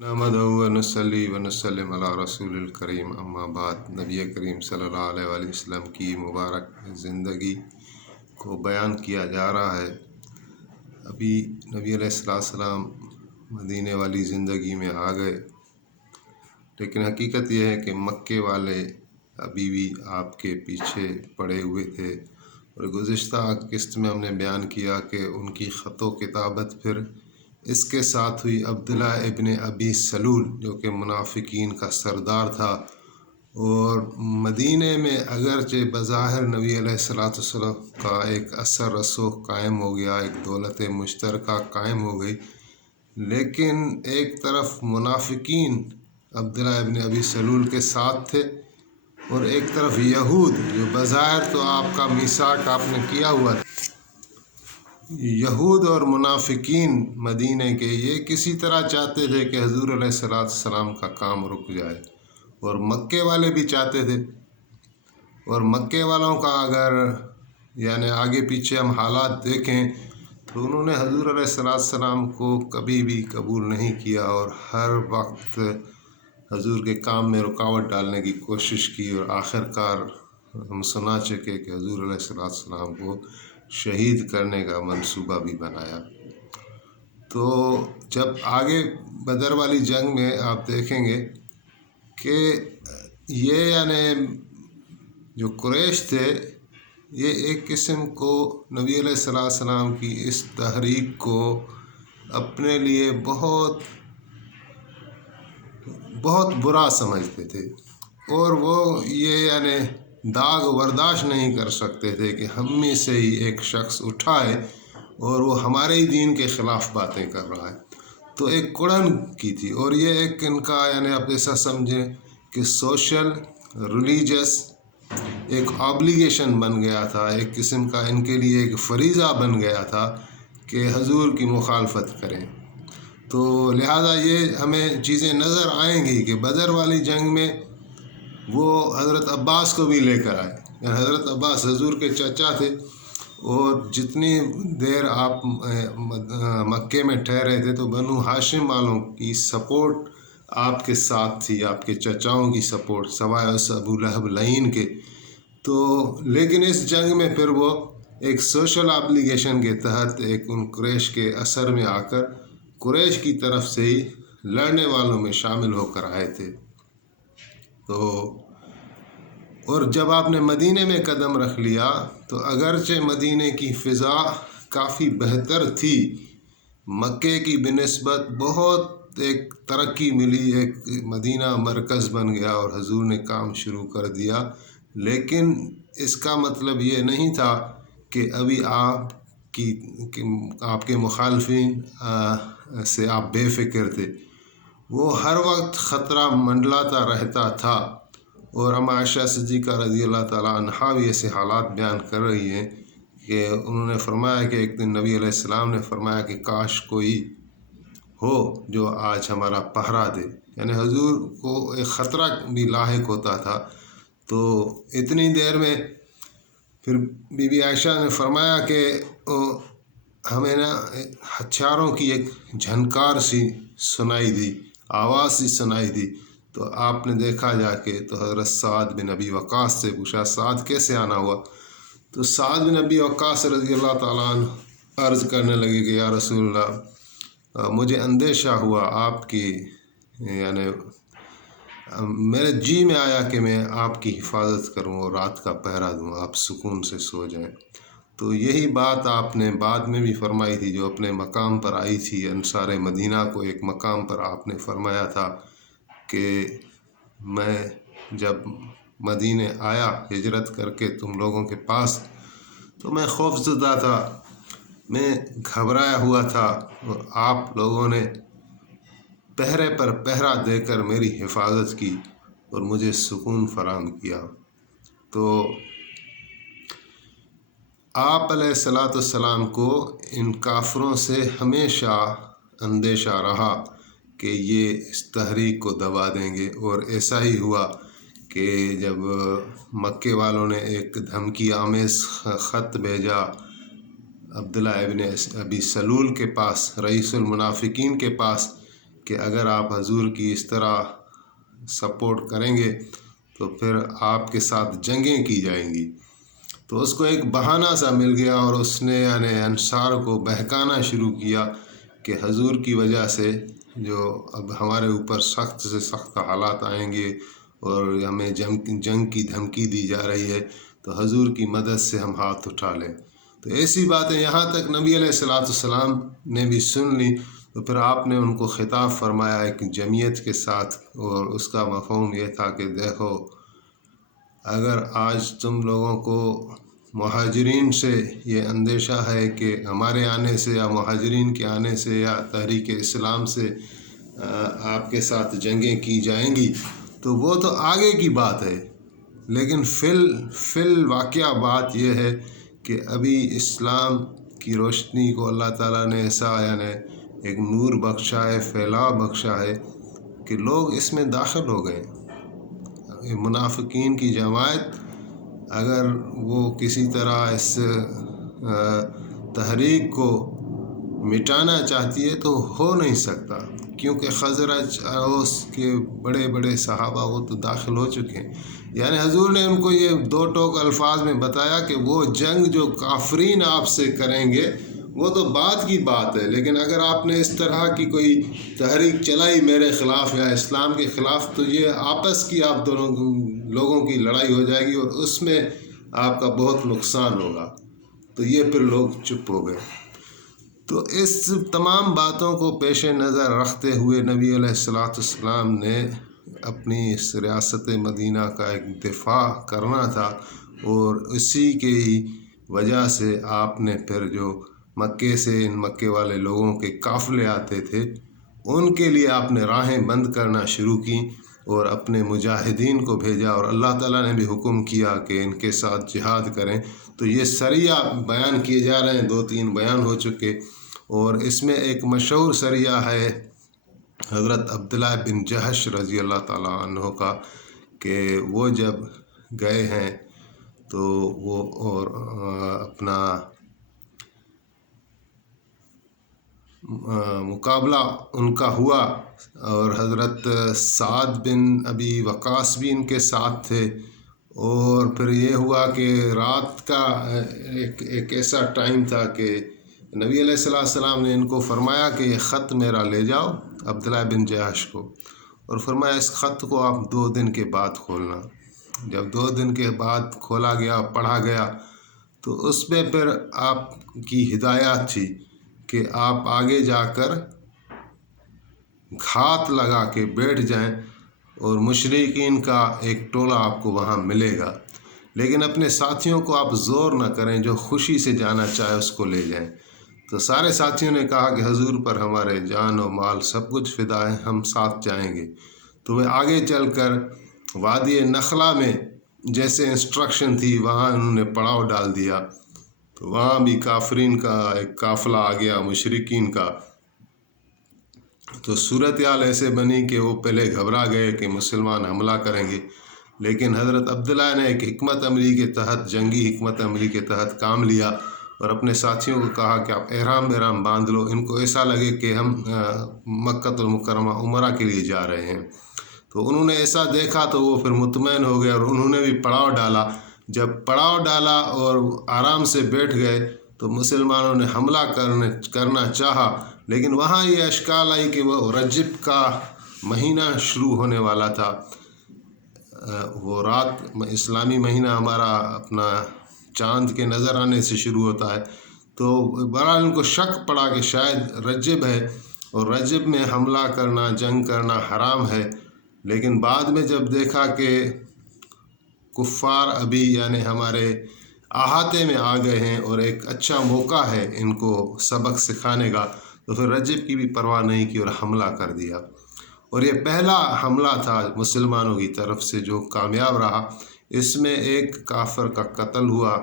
نحمدہ و نصلی و نسلم علی رسول الکریم اما بعد۔ نبی کریم صلی اللہ علیہ وآلہ وسلم کی مبارک زندگی کو بیان کیا جا رہا ہے۔ ابھی نبی علیہ السلام مدینے والی زندگی میں آ گئے، لیکن حقیقت یہ ہے کہ مکے والے ابھی بھی آپ کے پیچھے پڑے ہوئے تھے، اور گزشتہ قسط میں ہم نے بیان کیا کہ ان کی خط و کتابت پھر اس کے ساتھ ہوئی عبداللہ ابن ابی سلول، جو کہ منافقین کا سردار تھا، اور مدینے میں اگرچہ بظاہر نبی علیہ السلام کا ایک اثر رسوخ قائم ہو گیا، ایک دولت مشترکہ قائم ہو گئی، لیکن ایک طرف منافقین عبداللہ ابن ابی سلول کے ساتھ تھے، اور ایک طرف یہود، جو بظاہر تو آپ کا میثاق آپ نے کیا ہوا تھا۔ یہود اور منافقین مدینے کے یہ کسی طرح چاہتے تھے کہ حضور علیہ السلام کا کام رک جائے، اور مکے والے بھی چاہتے تھے، اور مکے والوں کا اگر یعنی آگے پیچھے ہم حالات دیکھیں تو انہوں نے حضور علیہ السلام کو کبھی بھی قبول نہیں کیا، اور ہر وقت حضور کے کام میں رکاوٹ ڈالنے کی کوشش کی، اور آخر کار ہم سنا چکے کہ حضور علیہ السلام کو شہید کرنے کا منصوبہ بھی بنایا۔ تو جب آگے بدر والی جنگ میں آپ دیکھیں گے کہ یہ یعنی جو قریش تھے، یہ ایک قسم کو نبی علیہ السلام کی اس تحریک کو اپنے لیے بہت برا سمجھتے تھے، اور وہ یہ یعنی داغ برداشت نہیں کر سکتے تھے کہ ہم میں سے ہی ایک شخص اٹھائے اور وہ ہمارے ہی دین کے خلاف باتیں کر رہا ہے۔ تو ایک کڑن کی تھی، اور یہ ایک ان کا یعنی آپ ایسا سمجھیں کہ سوشل ریلیجس ایک آبلیگیشن بن گیا تھا، ایک قسم کا ان کے لیے ایک فریضہ بن گیا تھا کہ حضور کی مخالفت کریں۔ تو لہٰذا یہ ہمیں چیزیں نظر آئیں گی کہ بدر والی جنگ میں وہ حضرت عباس کو بھی لے کر آئے، یعنی حضرت عباس حضور کے چچا تھے، اور جتنی دیر آپ مکے میں ٹھہرے تھے تو بنو ہاشم والوں کی سپورٹ آپ کے ساتھ تھی، آپ کے چچاؤں کی سپورٹ، سوائے اس ابو لہب لعین کے۔ تو لیکن اس جنگ میں پھر وہ ایک سوشل آبلیگیشن کے تحت ایک ان قریش کے اثر میں آ کر قریش کی طرف سے ہی لڑنے والوں میں شامل ہو کر آئے تھے۔ تو اور جب آپ نے مدینے میں قدم رکھ لیا تو اگرچہ مدینے کی فضا کافی بہتر تھی، مکے کی بنسبت بہت ایک ترقی ملی، ایک مدینہ مرکز بن گیا اور حضور نے کام شروع کر دیا، لیکن اس کا مطلب یہ نہیں تھا کہ ابھی آپ کے مخالفین سے آپ بے فکر تھے۔ وہ ہر وقت خطرہ منڈلاتا رہتا تھا، اور ہم عائشہ صدیقہ رضی اللہ تعالیٰ عنہا بھی ایسے حالات بیان کر رہی ہیں کہ انہوں نے فرمایا کہ ایک دن نبی علیہ السلام نے فرمایا کہ کاش کوئی ہو جو آج ہمارا پہرا دے، یعنی حضور کو ایک خطرہ بھی لاحق ہوتا تھا۔ تو اتنی دیر میں پھر بی بی عائشہ نے فرمایا کہ ہمیں نا ہتھیاروں کی ایک جھنکار سی سنائی دی، آواز سی سنائی دی۔ تو آپ نے دیکھا جا کے تو حضرت سعد بن ابی وقاص سے پوچھا سعد کیسے آنا ہوا؟ تو سعد بن ابی وقاص رضی اللہ تعالیٰ عنہ عرض کرنے لگے کہ یا رسول اللہ، مجھے اندیشہ ہوا آپ کی، یعنی میرے جی میں آیا کہ میں آپ کی حفاظت کروں اور رات کا پہرا دوں، آپ سکون سے سو جائیں۔ تو یہی بات آپ نے بعد میں بھی فرمائی تھی جو اپنے مقام پر آئی تھی، انصار مدینہ کو ایک مقام پر آپ نے فرمایا تھا کہ میں جب مدینے آیا ہجرت کر کے تم لوگوں کے پاس تو میں خوف زدہ تھا، میں گھبرایا ہوا تھا، اور آپ لوگوں نے پہرے پر پہرا دے کر میری حفاظت کی اور مجھے سکون فراہم کیا۔ تو آپ علیہ السلام کو ان کافروں سے ہمیشہ اندیشہ رہا کہ یہ اس تحریک کو دبا دیں گے، اور ایسا ہی ہوا کہ جب مکے والوں نے ایک دھمکی آمیز خط بھیجا عبداللہ ابن ابی سلول کے پاس، رئیس المنافقین کے پاس، کہ اگر آپ حضور کی اس طرح سپورٹ کریں گے تو پھر آپ کے ساتھ جنگیں کی جائیں گی۔ تو اس کو ایک بہانہ سا مل گیا اور اس نے یعنی انصار کو بہکانا شروع کیا کہ حضور کی وجہ سے جو اب ہمارے اوپر سخت سے سخت حالات آئیں گے اور ہمیں جنگ کی دھمکی دی جا رہی ہے، تو حضور کی مدد سے ہم ہاتھ اٹھا لیں۔ تو ایسی باتیں یہاں تک نبی علیہ السلام نے بھی سن لی، تو پھر آپ نے ان کو خطاب فرمایا ایک جمعیت کے ساتھ، اور اس کا مفہوم یہ تھا کہ دیکھو، اگر آج تم لوگوں کو مہاجرین سے یہ اندیشہ ہے کہ ہمارے آنے سے یا مہاجرین کے آنے سے یا تحریک اسلام سے آپ کے ساتھ جنگیں کی جائیں گی، تو وہ تو آگے کی بات ہے، لیکن فی الواقعہ بات یہ ہے کہ ابھی اسلام کی روشنی کو اللہ تعالیٰ نے ایسا یعنی ایک نور بخشا ہے، پھیلاؤ بخشا ہے کہ لوگ اس میں داخل ہو گئے۔ منافقین کی جماعت اگر وہ کسی طرح اس تحریک کو مٹانا چاہتی ہے تو ہو نہیں سکتا، کیونکہ خزرج اوس کے بڑے بڑے صحابہ وہ تو داخل ہو چکے ہیں۔ یعنی حضور نے ان کو یہ دو ٹوک الفاظ میں بتایا کہ وہ جنگ جو کافرین آپ سے کریں گے وہ تو بعد کی بات ہے، لیکن اگر آپ نے اس طرح کی کوئی تحریک چلائی میرے خلاف یا اسلام کے خلاف، تو یہ آپس کی آپ دونوں لوگوں کی لڑائی ہو جائے گی اور اس میں آپ کا بہت نقصان ہوگا۔ تو یہ پھر لوگ چپ ہو گئے۔ تو اس تمام باتوں کو پیش نظر رکھتے ہوئے نبی علیہ السلام نے اپنی اس ریاست مدینہ کا ایک دفاع کرنا تھا، اور اسی کے ہی وجہ سے آپ نے پھر جو مکے سے ان مکے والے لوگوں کے قافلے آتے تھے ان کے لیے آپ نے راہیں بند کرنا شروع کی اور اپنے مجاہدین کو بھیجا، اور اللہ تعالیٰ نے بھی حکم کیا کہ ان کے ساتھ جہاد کریں۔ تو یہ سریہ بیان کیے جا رہے ہیں، 2-3 بیان ہو چکے، اور اس میں ایک مشہور سریہ ہے حضرت عبداللہ بن جہش رضی اللہ تعالیٰ عنہ کا، کہ وہ جب گئے ہیں تو وہ اور اپنا مقابلہ ان کا ہوا، اور حضرت سعد بن ابی وقاص بھی ان کے ساتھ تھے، اور پھر یہ ہوا کہ رات کا ایک ایسا ٹائم تھا کہ نبی علیہ السلام نے ان کو فرمایا کہ یہ خط میرا لے جاؤ عبداللہ بن جہش کو، اور فرمایا اس خط کو آپ 2 دن کے بعد کھولنا۔ جب 2 دن کے بعد کھولا گیا، پڑھا گیا، تو اس پہ پھر آپ کی ہدایات تھی کہ آپ آگے جا کر گھات لگا کے بیٹھ جائیں، اور مشرکین کا ایک ٹولہ آپ کو وہاں ملے گا، لیکن اپنے ساتھیوں کو آپ زور نہ کریں، جو خوشی سے جانا چاہے اس کو لے جائیں۔ تو سارے ساتھیوں نے کہا کہ حضور پر ہمارے جان و مال سب کچھ فدا ہے، ہم ساتھ جائیں گے۔ تو وہ آگے چل کر وادی نخلا میں جیسے انسٹرکشن تھی وہاں انہوں نے پڑاؤ ڈال دیا، تو وہاں بھی کافرین کا ایک قافلہ آ گیا مشرکین کا۔ تو صورتحال ایسے بنی کہ وہ پہلے گھبرا گئے کہ مسلمان حملہ کریں گے، لیکن حضرت عبداللہ نے ایک حکمت عملی کے تحت، جنگی حکمت عملی کے تحت کام لیا، اور اپنے ساتھیوں کو کہا کہ آپ احرام باندھ لو، ان کو ایسا لگے کہ ہم مکہ المکرمہ عمرہ کے لیے جا رہے ہیں۔ تو انہوں نے ایسا دیکھا تو وہ پھر مطمئن ہو گئے، اور انہوں نے بھی پڑاؤ ڈالا۔ جب پڑاؤ ڈالا اور آرام سے بیٹھ گئے تو مسلمانوں نے حملہ کرنا چاہا، لیکن وہاں یہ اشکال آئی کہ وہ رجب کا مہینہ شروع ہونے والا تھا، وہ رات اسلامی مہینہ ہمارا اپنا چاند کے نظر آنے سے شروع ہوتا ہے، تو بہرحال ان کو شک پڑا کہ شاید رجب ہے، اور رجب میں حملہ کرنا، جنگ کرنا حرام ہے۔ لیکن بعد میں جب دیکھا کہ کفار ابھی یعنی ہمارے احاطے میں آ گئے ہیں اور ایک اچھا موقع ہے ان کو سبق سکھانے کا، تو پھر رجب کی بھی پرواہ نہیں کی اور حملہ کر دیا، اور یہ پہلا حملہ تھا مسلمانوں کی طرف سے جو کامیاب رہا۔ اس میں ایک کافر کا قتل ہوا،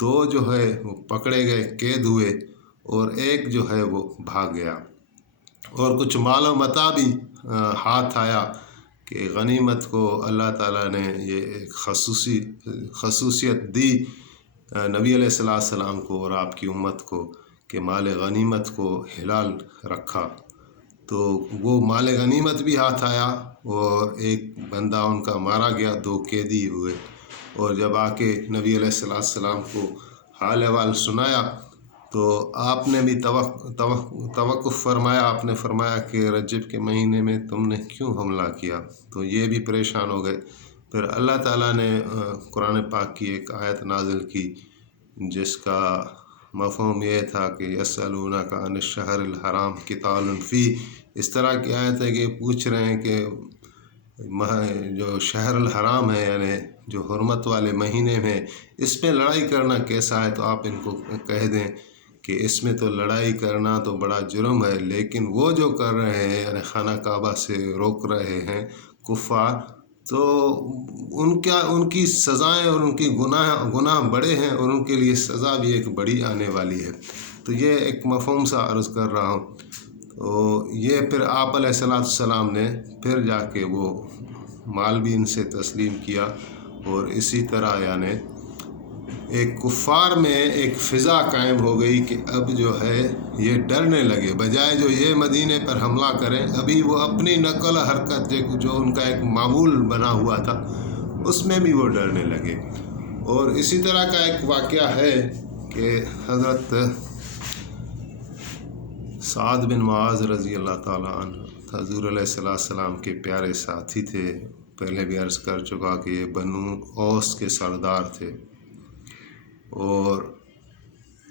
2 جو ہے وہ پکڑے گئے، قید ہوئے، اور ایک جو ہے وہ بھاگ گیا، اور کچھ مال و متاع بھی ہاتھ آیا کہ غنیمت کو اللہ تعالیٰ نے یہ ایک خصوصیت دی نبی علیہ السلام کو اور آپ کی امت کو کہ مال غنیمت کو حلال رکھا۔ تو وہ مال غنیمت بھی ہاتھ آیا اور ایک بندہ ان کا مارا گیا، 2 قیدی ہوئے۔ اور جب آ کے نبی علیہ السلام کو حال احوال سنایا تو آپ نے بھی توقف فرمایا۔ آپ نے فرمایا کہ رجب کے مہینے میں تم نے کیوں حملہ کیا؟ تو یہ بھی پریشان ہو گئے۔ پھر اللہ تعالیٰ نے قرآن پاک کی ایک آیت نازل کی جس کا مفہوم یہ تھا کہ یسألونک عن الشہر الحرام قتال فیہ۔ اس طرح کی آیت ہے کہ پوچھ رہے ہیں کہ جو شہر الحرام ہے، یعنی جو حرمت والے مہینے میں، اس میں لڑائی کرنا کیسا ہے؟ تو آپ ان کو کہہ دیں کہ اس میں تو لڑائی کرنا تو بڑا جرم ہے، لیکن وہ جو کر رہے ہیں یعنی خانہ کعبہ سے روک رہے ہیں کفار، تو ان کی سزائیں اور ان کی گناہ بڑے ہیں اور ان کے لیے سزا بھی ایک بڑی آنے والی ہے۔ تو یہ ایک مفہوم سا عرض کر رہا ہوں۔ تو یہ پھر آپ علیہ السلام نے پھر جا کے وہ مال بھی ان سے تسلیم کیا، اور اسی طرح یعنی ایک کفار میں ایک فضا قائم ہو گئی کہ اب جو ہے یہ ڈرنے لگے، بجائے جو یہ مدینے پر حملہ کریں، ابھی وہ اپنی نقل حرکت جو ان کا ایک معمول بنا ہوا تھا اس میں بھی وہ ڈرنے لگے۔ اور اسی طرح کا ایک واقعہ ہے کہ حضرت سعد بن معاذ رضی اللہ تعالیٰ عنہ حضور علیہ السلام کے پیارے ساتھی تھے۔ پہلے بھی عرض کر چکا کہ یہ بنو اوس کے سردار تھے اور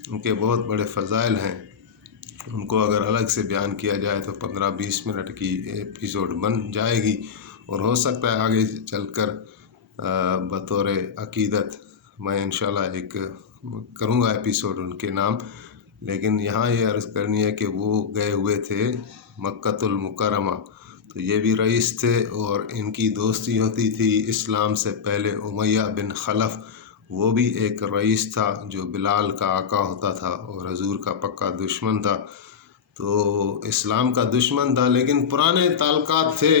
ان کے بہت بڑے فضائل ہیں۔ ان کو اگر الگ سے بیان کیا جائے تو 15-20 منٹ کی ایپیسوڈ بن جائے گی، اور ہو سکتا ہے آگے چل کر بطور عقیدت میں انشاءاللہ ایک کروں گا ایپیسوڈ ان کے نام۔ لیکن یہاں یہ عرض کرنی ہے کہ وہ گئے ہوئے تھے مکۃ المکرمہ، تو یہ بھی رئیس تھے اور ان کی دوستی ہوتی تھی اسلام سے پہلے امیہ بن خلف، وہ بھی ایک رئیس تھا جو بلال کا آقا ہوتا تھا اور حضور کا پکا دشمن تھا۔ تو اسلام کا دشمن تھا لیکن پرانے تعلقات تھے،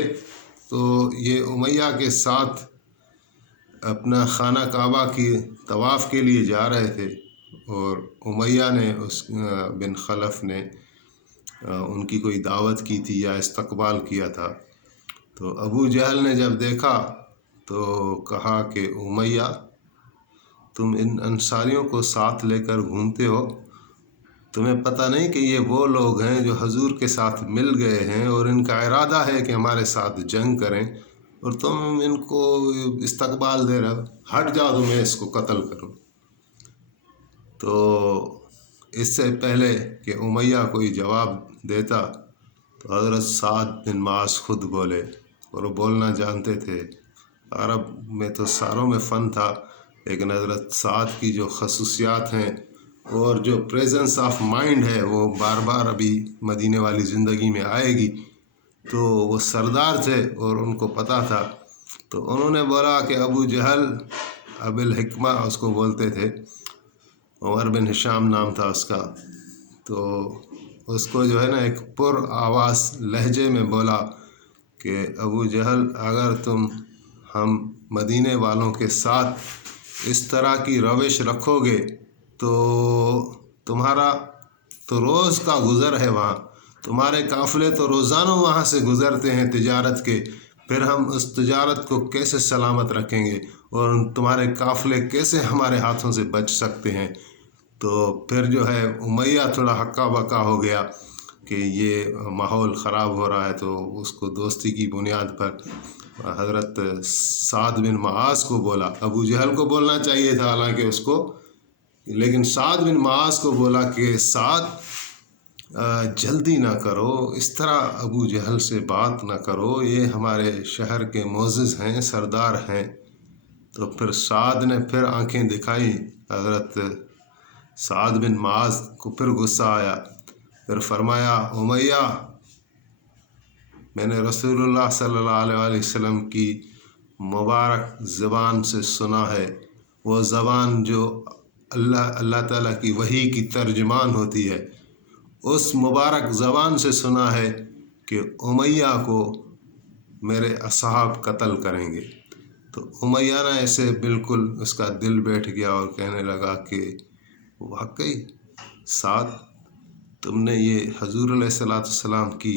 تو یہ امیہ کے ساتھ اپنا خانہ کعبہ کی طواف کے لیے جا رہے تھے، اور امیہ نے بن خلف نے ان کی کوئی دعوت کی تھی یا استقبال کیا تھا۔ تو ابو جہل نے جب دیکھا تو کہا کہ امیہ، تم ان انصاریوں کو ساتھ لے کر گھومتے ہو، تمہیں پتہ نہیں کہ یہ وہ لوگ ہیں جو حضور کے ساتھ مل گئے ہیں اور ان کا ارادہ ہے کہ ہمارے ساتھ جنگ کریں، اور تم ان کو استقبال دے رہے ہو، ہٹ جاؤ تو میں اس کو قتل کروں۔ تو اس سے پہلے کہ امیہ کوئی جواب دیتا تو حضرت سعد بن معاذ خود بولے، اور وہ بولنا جانتے تھے۔ عرب میں تو ساروں میں فن تھا، لیکن حضرت سعد کی جو خصوصیات ہیں اور جو پریزنس آف مائنڈ ہے وہ بار بار ابھی مدینے والی زندگی میں آئے گی۔ تو وہ سردار تھے اور ان کو پتہ تھا، تو انہوں نے بولا کہ ابو جہل، ابو الحکمہ اس کو بولتے تھے، عمر بن ہشام نام تھا اس کا، تو اس کو جو ہے نا ایک پر آواز لہجے میں بولا کہ ابو جہل، اگر تم ہم مدینے والوں کے ساتھ اس طرح کی روش رکھو گے تو تمہارا تو روز کا گزر ہے، وہاں تمہارے قافلے تو روزانہ وہاں سے گزرتے ہیں تجارت کے، پھر ہم اس تجارت کو کیسے سلامت رکھیں گے اور تمہارے قافلے کیسے ہمارے ہاتھوں سے بچ سکتے ہیں؟ تو پھر جو ہے امیہ تھوڑا ہکا بکا ہو گیا کہ یہ ماحول خراب ہو رہا ہے، تو اس کو دوستی کی بنیاد پر حضرت سعد بن معاذ کو بولا۔ ابو جہل کو بولنا چاہیے تھا حالانکہ اس کو، لیکن سعد بن معاذ کو بولا کہ سعد، جلدی نہ کرو، اس طرح ابو جہل سے بات نہ کرو، یہ ہمارے شہر کے معزز ہیں، سردار ہیں۔ تو پھر سعد نے پھر آنکھیں دکھائیں، حضرت سعد بن معاذ کو پھر غصہ آیا، پھر فرمایا، امیہ، میں نے رسول اللہ صلی اللہ علیہ وسلم کی مبارک زبان سے سنا ہے، وہ زبان جو اللہ تعالیٰ کی وحی کی ترجمان ہوتی ہے، اس مبارک زبان سے سنا ہے کہ امیہ کو میرے اصحاب قتل کریں گے۔ تو امیہ نے ایسے بالکل اس کا دل بیٹھ گیا اور کہنے لگا کہ واقعی سعد، تم نے یہ حضور علیہ السلام کی